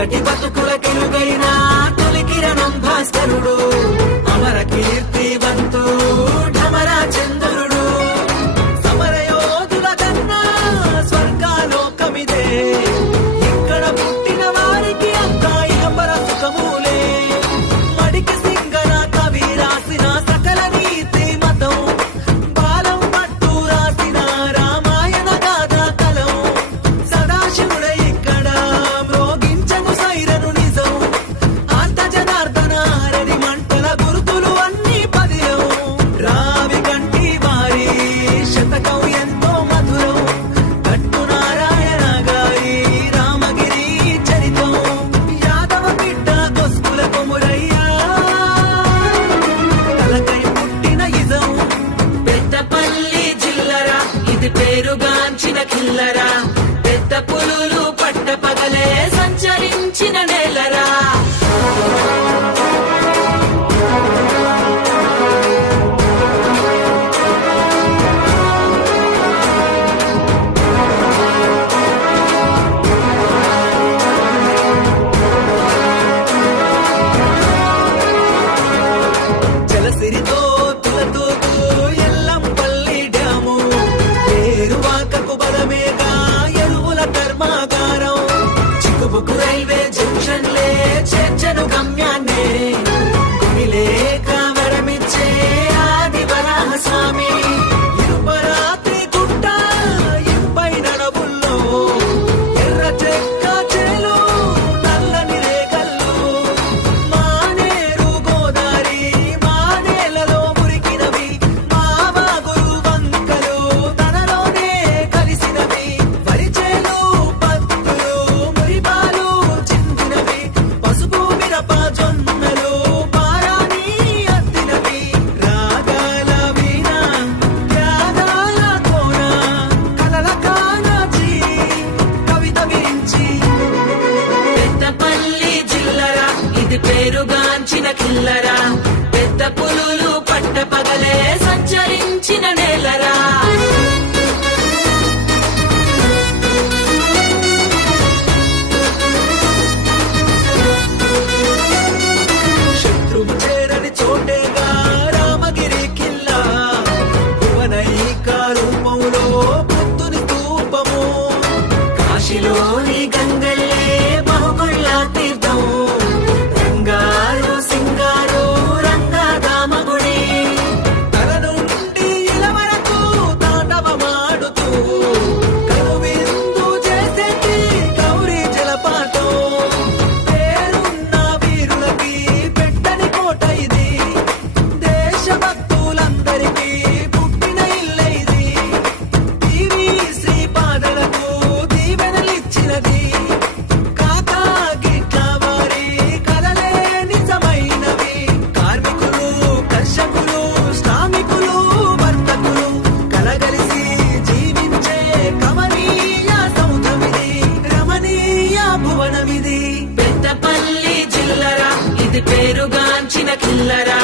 చీకటి బతుకుల కెలుగైన తొలి కిరణం భాస్కరుడు. పేరుగాంచిన కిల్లరా.